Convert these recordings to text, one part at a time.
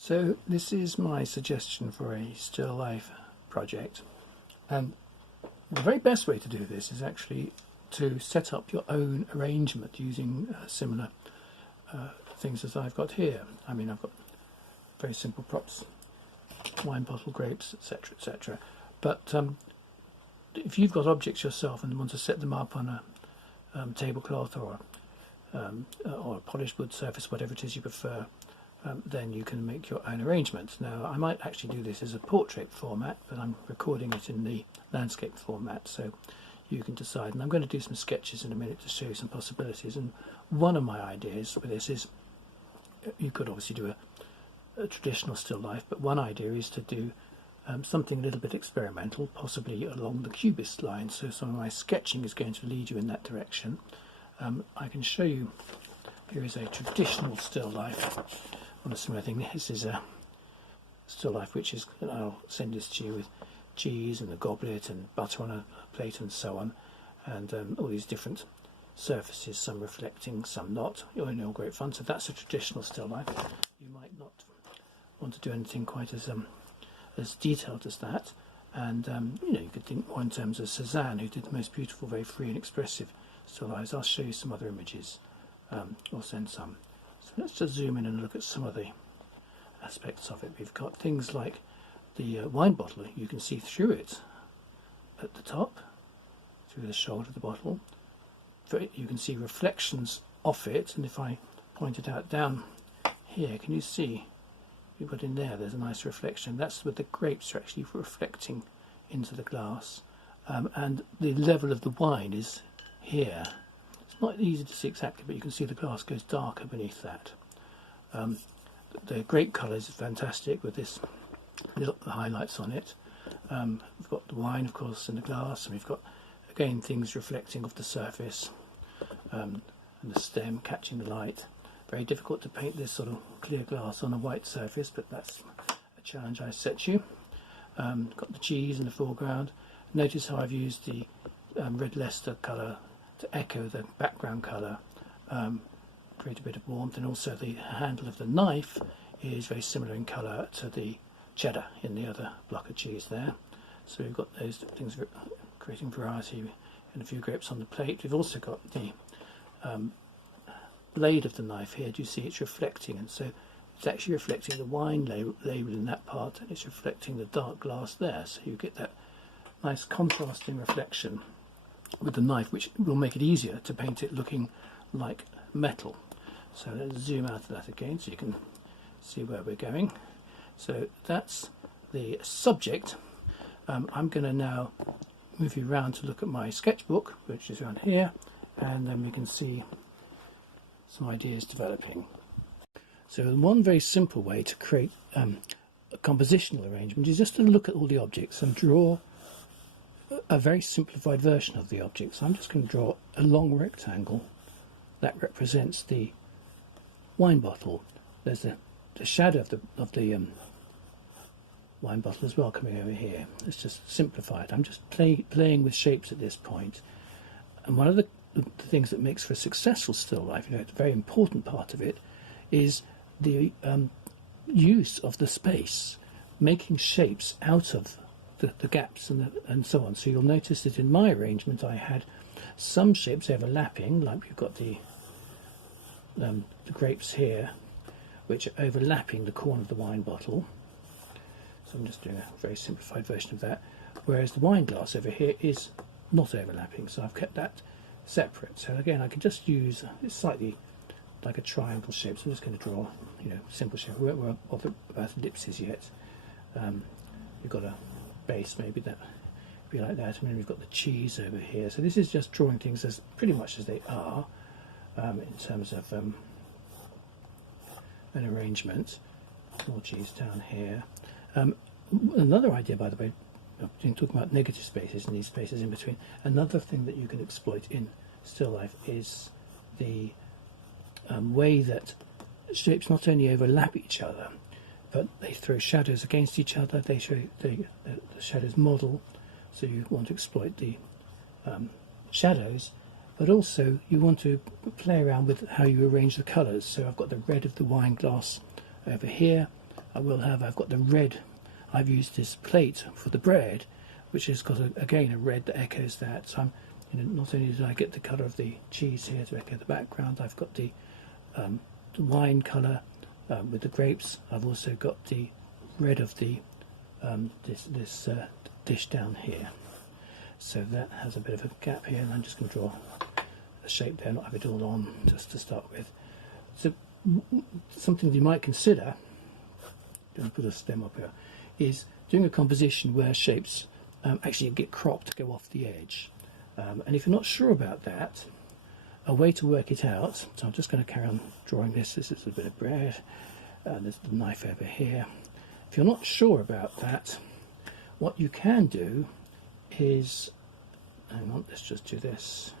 So this is my suggestion for a still life project, and the very best way to do this is actually to set up your own arrangement using similar things as I've got here. I mean, I've got very simple props, wine bottle, grapes, etc, etc. But if you've got objects yourself and want to set them up on a tablecloth or a polished wood surface, whatever it is you prefer, then you can make your own arrangements. Now, I might actually do this as a portrait format, but I'm recording it in the landscape format, so you can decide. And I'm going to do some sketches in a minute to show you some possibilities. And one of my ideas with this is, you could obviously do a traditional still life, but one idea is to do something a little bit experimental, possibly along the cubist line. So some of my sketching is going to lead you in that direction. I can show you, here is a traditional still life on a similar thing. This is a still life which is, I'll send this to you with cheese and a goblet and butter on a plate and so on, and all these different surfaces, some reflecting, some not, all great fun. So that's a traditional still life. You might not want to do anything quite as detailed as that, and you could think more in terms of Cezanne, who did the most beautiful, very free and expressive still lifes. I'll show you some other images, or send some. So let's just zoom in and look at some of the aspects of it. We've got things like the wine bottle. You can see through it at the top, through the shoulder of the bottle. You can see reflections off it, and if I point it out down here, can you see we've got in there's a nice reflection. That's where the grapes are actually reflecting into the glass, and the level of the wine is here. It's not easy to see exactly, but you can see the glass goes darker beneath that. The grape colours is fantastic with this little highlights on it. We've got the wine, of course, in the glass, and we've got again things reflecting off the surface, and the stem catching the light. Very difficult to paint this sort of clear glass on a white surface, but that's a challenge I set you. Got the cheese in the foreground. Notice how I've used the red Leicester colour to echo the background colour, create a bit of warmth, and also the handle of the knife is very similar in colour to the cheddar in the other block of cheese there. So we've got those things creating variety, and a few grapes on the plate. We've also got the blade of the knife here. Do you see it's reflecting? And so it's actually reflecting the wine label in that part, and it's reflecting the dark glass there. So you get that nice contrasting reflection with the knife, which will make it easier to paint it looking like metal. So let's zoom out of that again so you can see where we're going. So that's the subject. I'm going to now move you around to look at my sketchbook, which is around here, and then we can see some ideas developing. So one very simple way to create a compositional arrangement is just to look at all the objects and draw a very simplified version of the object. So I'm just going to draw a long rectangle that represents the wine bottle. There's the shadow of the wine bottle as well coming over here. It's just simplified. I'm just playing with shapes at this point. And one of the things that makes for a successful still life, a very important part of it, is the use of the space, making shapes out of the gaps and so on. So you'll notice that in my arrangement I had some shapes overlapping, like we've got the grapes here, which are overlapping the corner of the wine bottle. So I'm just doing a very simplified version of that, whereas the wine glass over here is not overlapping, so I've kept that separate. So again, I can just use, it's slightly like a triangle shape, so I'm just going to draw, simple shape. We won't bother about ellipses yet. We've got a base, maybe that be like that, and then we've got the cheese over here. So this is just drawing things as pretty much as they are, in terms of an arrangement. More cheese down here. Another idea, by the way, talking about negative spaces and these spaces in between, another thing that you can exploit in still life is the way that shapes not only overlap each other, but they throw shadows against each other. They show the shadows model, so you want to exploit the shadows, but also you want to play around with how you arrange the colours. So I've got the red of the wine glass over here, I've got the red. I've used this plate for the bread, which has got again a red that echoes that. So not only did I get the colour of the cheese here to echo the background, I've got the wine colour with the grapes. I've also got the red of the this dish down here. So that has a bit of a gap here, and I'm just going to draw a shape there, not have it all on, just to start with. So something you might consider, going to put a stem up here, is doing a composition where shapes actually get cropped to go off the edge. And if you're not sure about that, a way to work it out, so I'm just going to carry on drawing this. This is a bit of bread, there's the knife over here. If you're not sure about that, what you can do is, hang on, let's just do this.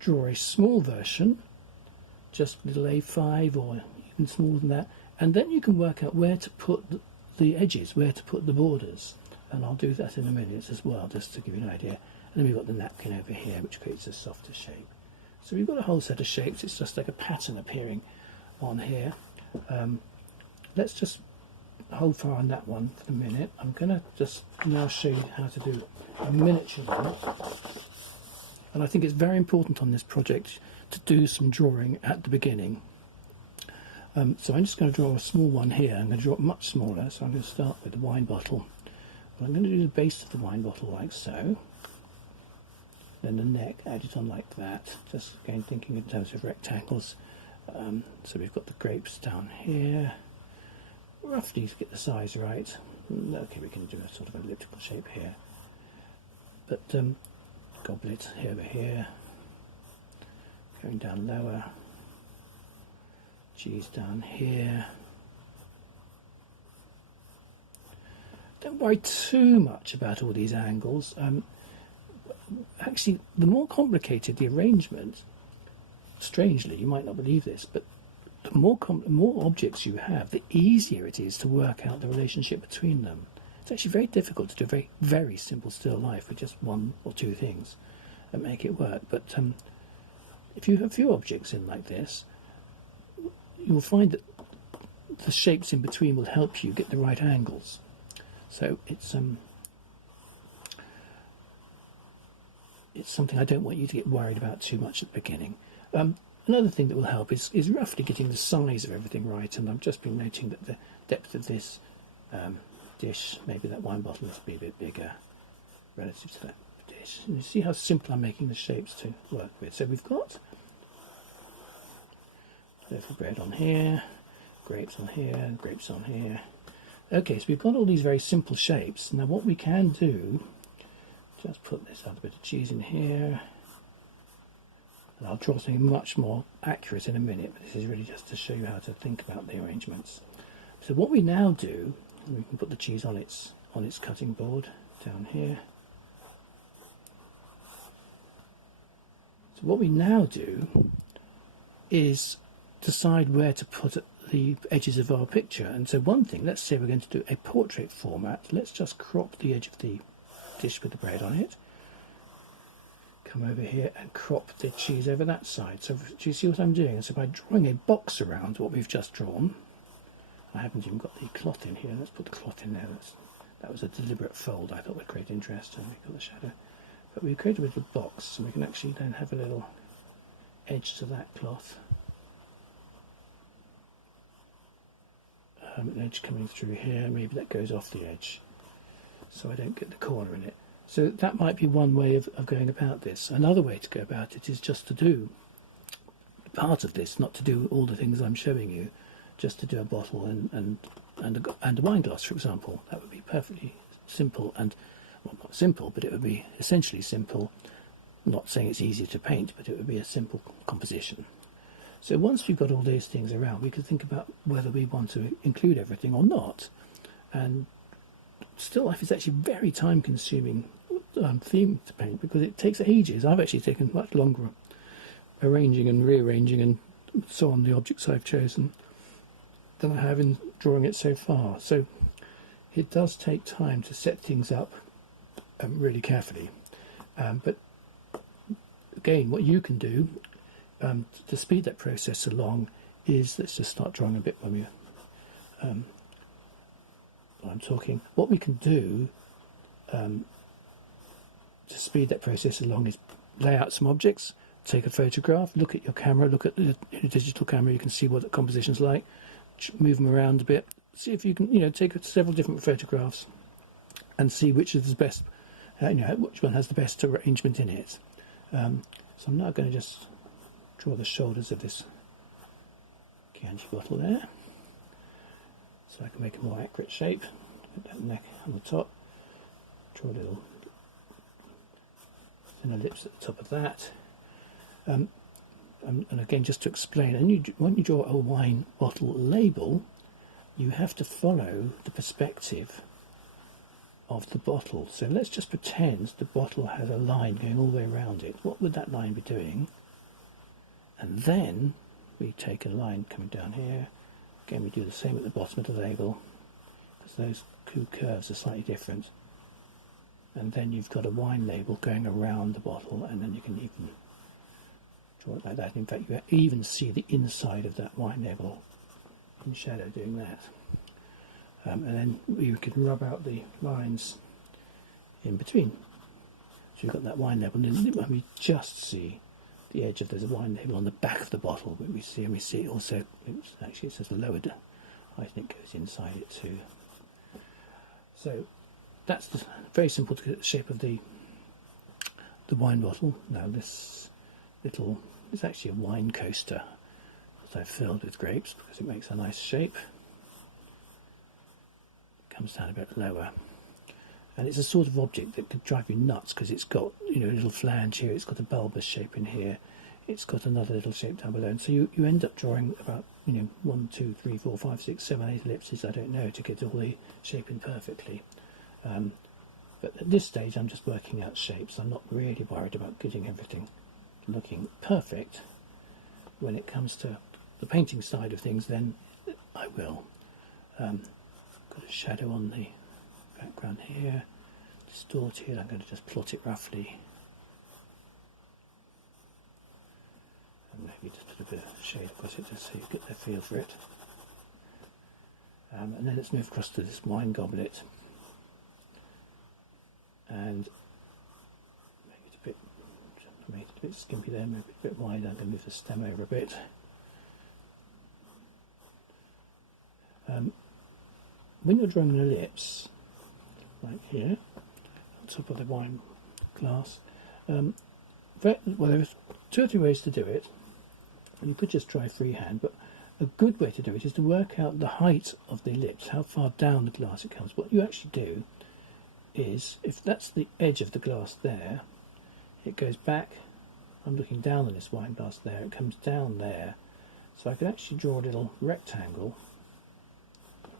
Draw a small version, just little A5 or even smaller than that, and then you can work out where to put the edges, where to put the borders. And I'll do that in a minute as well, just to give you an idea. And then we've got the napkin over here, which creates a softer shape. So we've got a whole set of shapes. It's just like a pattern appearing on here. Let's just hold fire on that one for a minute. I'm going to just now show you how to do a miniature one. And I think it's very important on this project to do some drawing at the beginning. So I'm just going to draw a small one here. I'm going to draw it much smaller. So I'm going to start with the wine bottle. Well, I'm going to do the base of the wine bottle like so. Then the neck, add it on like that. Just again thinking in terms of rectangles. So we've got the grapes down here. Roughly to get the size right. Okay, we can do a sort of elliptical shape here. But goblet here over here. Going down lower. Cheese down here. Don't worry too much about all these angles. Actually, the more complicated the arrangement, strangely, you might not believe this, but the more objects you have, the easier it is to work out the relationship between them. It's actually very difficult to do a very, very simple still life with just one or two things and make it work. But if you have a few objects in like this, you'll find that the shapes in between will help you get the right angles. So it's something I don't want you to get worried about too much at the beginning. Another thing that will help is roughly getting the size of everything right, and I've just been noting that the depth of this dish, maybe that wine bottle must be a bit bigger relative to that dish. And you see how simple I'm making the shapes to work with. So we've got loaf of bread on here, grapes on here, grapes on here. Okay, so we've got all these very simple shapes. Now what we can do, just put this other bit of cheese in here. And I'll draw something much more accurate in a minute, but this is really just to show you how to think about the arrangements. So what we now do, we can put the cheese on its cutting board down here. So what we now do is decide where to put the edges of our picture. And so one thing, let's say we're going to do a portrait format. Let's just crop the edge of the dish with the bread on it. Come over here and crop the cheese over that side. So do you see what I'm doing? So by drawing a box around what we've just drawn, I haven't even got the cloth in here. Let's put the cloth in there. That was a deliberate fold. I thought would create interest, and we got the shadow. But we created a little box, so we can actually then have a little edge to that cloth. An edge coming through here. Maybe that goes off the edge, so I don't get the corner in it. So that might be one way of going about this. Another way to go about it is just to do part of this, not to do all the things I'm showing you, just to do a bottle and a wine glass, for example. That would be perfectly simple, and well, not simple, but it would be essentially simple. I'm not saying it's easy to paint, but it would be a simple composition. So once we've got all these things around, we can think about whether we want to include everything or not. And still life is actually very time-consuming theme to paint, because it takes ages. I've actually taken much longer arranging and rearranging and so on the objects I've chosen than I have in drawing it so far. So it does take time to set things up really carefully. But again, what you can do to speed that process along is, let's just start drawing a bit when we're I'm talking, what we can do to speed that process along is lay out some objects, take a photograph, look at your camera, look at the digital camera, you can see what the composition's like, move them around a bit, see if you can, take several different photographs and see which is the best, which one has the best arrangement in it. So I'm now going to just draw the shoulders of this Chianti bottle there, so I can make a more accurate shape. Put that neck on the top, draw a little thin ellipse at the top of that. And again, just to explain, when you draw a wine bottle label, you have to follow the perspective of the bottle. So let's just pretend the bottle has a line going all the way around it. What would that line be doing? And then we take a line coming down here. Again, we do the same at the bottom of the label, because those two curves are slightly different. And then you've got a wine label going around the bottle, and then you can even draw it like that. In fact, you even see the inside of that wine label in shadow doing that. And then you can rub out the lines in between. So you've got that wine label, and then we just see the edge of the wine label on the back of the bottle. But we see it also, actually it says lowered, I think it goes inside it too. So that's the very simple shape of the wine bottle. Now this it's actually a wine coaster that I've filled with grapes because it makes a nice shape. It comes down a bit lower, and it's a sort of object that could drive you nuts because it's got a little flange here, it's got a bulbous shape in here, it's got another little shape down below, and so you end up drawing about 1, 2, 3, 4, 5, 6, 7, 8 ellipses, I don't know, to get all the shape in perfectly. But at this stage I'm just working out shapes. I'm not really worried about getting everything looking perfect. When it comes to the painting side of things, then I will. Got a shadow on the background here, distorted. I'm going to just plot it roughly, and maybe just put a bit of shade across it just so you get the feel for it. And then let's move across to this wine goblet, and made it a bit skimpy there, maybe a bit wide. I'm going to move the stem over a bit. When you're drawing an ellipse, like here, on top of the wine glass, well, there's 2 or 3 ways to do it, and you could just try freehand, but a good way to do it is to work out the height of the ellipse, how far down the glass it comes. What you actually do is, if that's the edge of the glass there, it goes back. I'm looking down on this wine glass there, it comes down there, so I can actually draw a little rectangle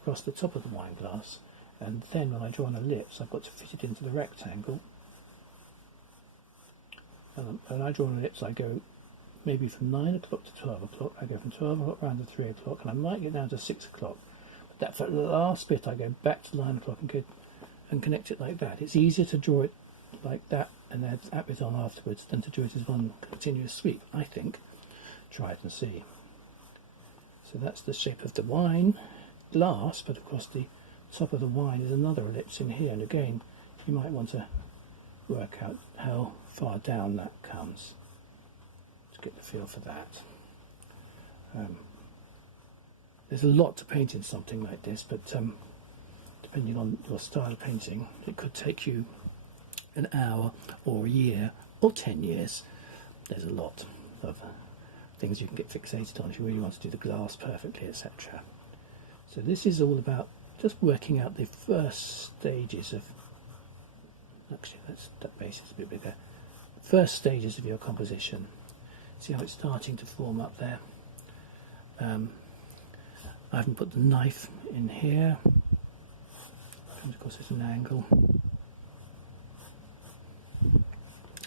across the top of the wine glass, and then when I draw an ellipse I've got to fit it into the rectangle, and when I draw an ellipse I go maybe from 9 o'clock to 12 o'clock, I go from 12 o'clock round to 3 o'clock, and I might get down to 6 o'clock, but that for the last bit I go back to 9 o'clock and connect it like that. It's easier to draw it like that and add that bit on afterwards than to do it as one continuous sweep, I think. Try it and see. So that's the shape of the wine glass, but of course the top of the wine is another ellipse in here, and again you might want to work out how far down that comes to get the feel for that. There's a lot to paint in something like this, but depending on your style of painting, it could take you an hour or a year or 10 years. There's a lot of things you can get fixated on if you really want to do the glass perfectly, etc. So this is all about just working out the first stages of, actually that base is a bit bigger, first stages of your composition. See how it's starting to form up there. I haven't put the knife in here, and of course it's an angle.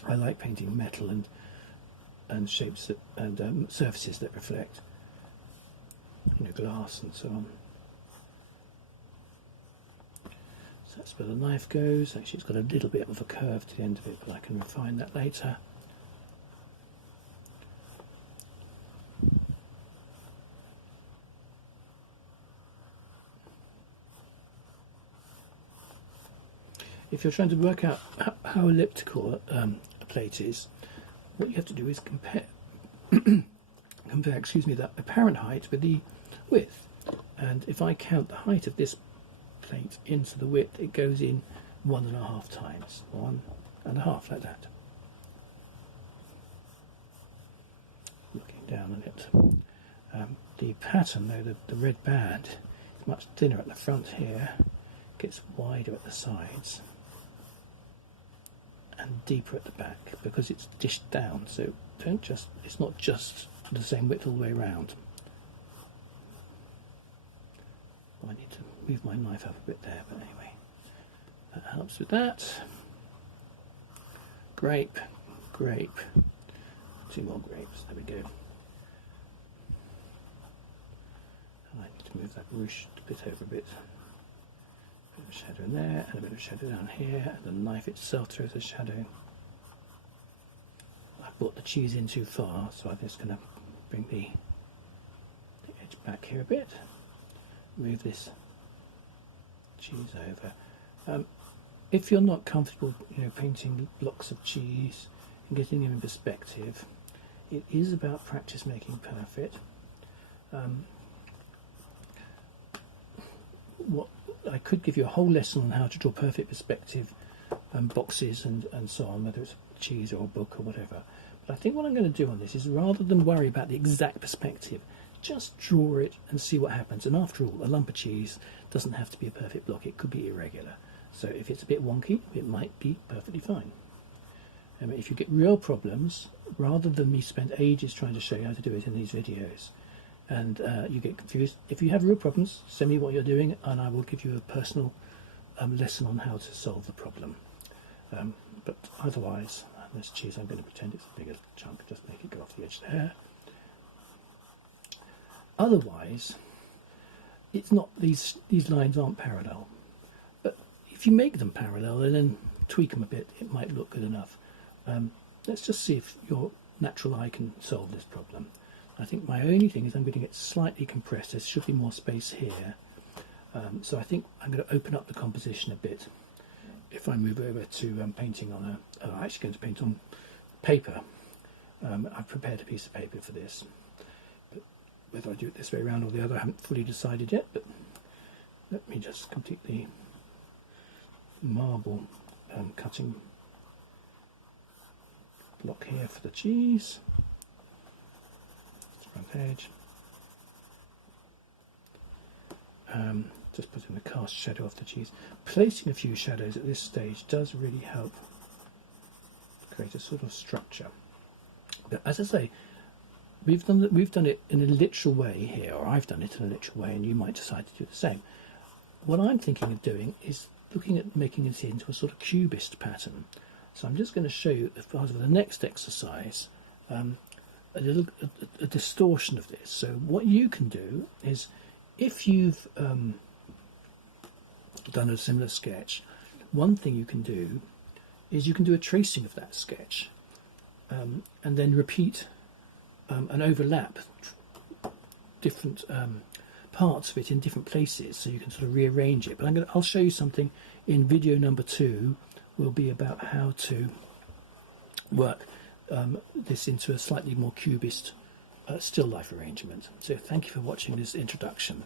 I like painting metal and shapes that, and surfaces that reflect, glass and so on. So that's where the knife goes. Actually, it's got a little bit of a curve to the end of it, but I can refine that later. if you're trying to work out how elliptical a plate is, what you have to do is compare, the apparent height with the width. And if I count the height of this plate into the width, it goes in 1.5 times. 1.5, like that. Looking down on it. The pattern, though, the red band, is much thinner at the front here, gets wider at the sides, and deeper at the back because it's dished down. So it's not just the same width all the way around. I need to move my knife up a bit there, but anyway, that helps with that. Grape, 2 more grapes, there we go. And I need to move that ruche bit over a bit. A bit of shadow in there, and a bit of shadow down here, and the knife itself throws a shadow. I brought the cheese in too far, so I'm just going to bring the edge back here a bit. Move this cheese over. If you're not comfortable, painting blocks of cheese and getting them in perspective, it is about practice making perfect. What I could give you a whole lesson on how to draw perfect perspective boxes and so on, whether it's cheese or a book or whatever. But I think what I'm going to do on this is, rather than worry about the exact perspective, just draw it and see what happens. And after all, a lump of cheese doesn't have to be a perfect block. It could be irregular. So if it's a bit wonky, it might be perfectly fine. If you get real problems, rather than me spend ages trying to show you how to do it in these videos, and you get confused, if you have real problems, send me what you're doing and I will give you a personal lesson on how to solve the problem. But otherwise, this cheese, I'm going to pretend it's a bigger chunk, just make it go off the edge there. Otherwise, it's not, these lines aren't parallel. But if you make them parallel and then tweak them a bit, it might look good enough. Let's just see if your natural eye can solve this problem. I think my only thing is I'm going to get slightly compressed. There should be more space here. So I think I'm going to open up the composition a bit. If I move over to painting on I'm actually going to paint on paper. I've prepared a piece of paper for this. Whether I do it this way around or the other, I haven't fully decided yet, but let me just complete the marble cutting block here for the cheese. Front edge. Just putting the cast shadow off the cheese. Placing a few shadows at this stage does really help create a sort of structure. But as I say, we've done it in a literal way here, or I've done it in a literal way, and you might decide to do the same. What I'm thinking of doing is looking at making it into a sort of cubist pattern. So I'm just going to show you, as part of the next exercise, a distortion of this. So what you can do is, if you've done a similar sketch, one thing you can do is you can do a tracing of that sketch and then repeat and overlap different parts of it in different places, so you can sort of rearrange it. But I'll show you something in video number 2. Will be about how to work this into a slightly more cubist still life arrangement. So thank you for watching this introduction.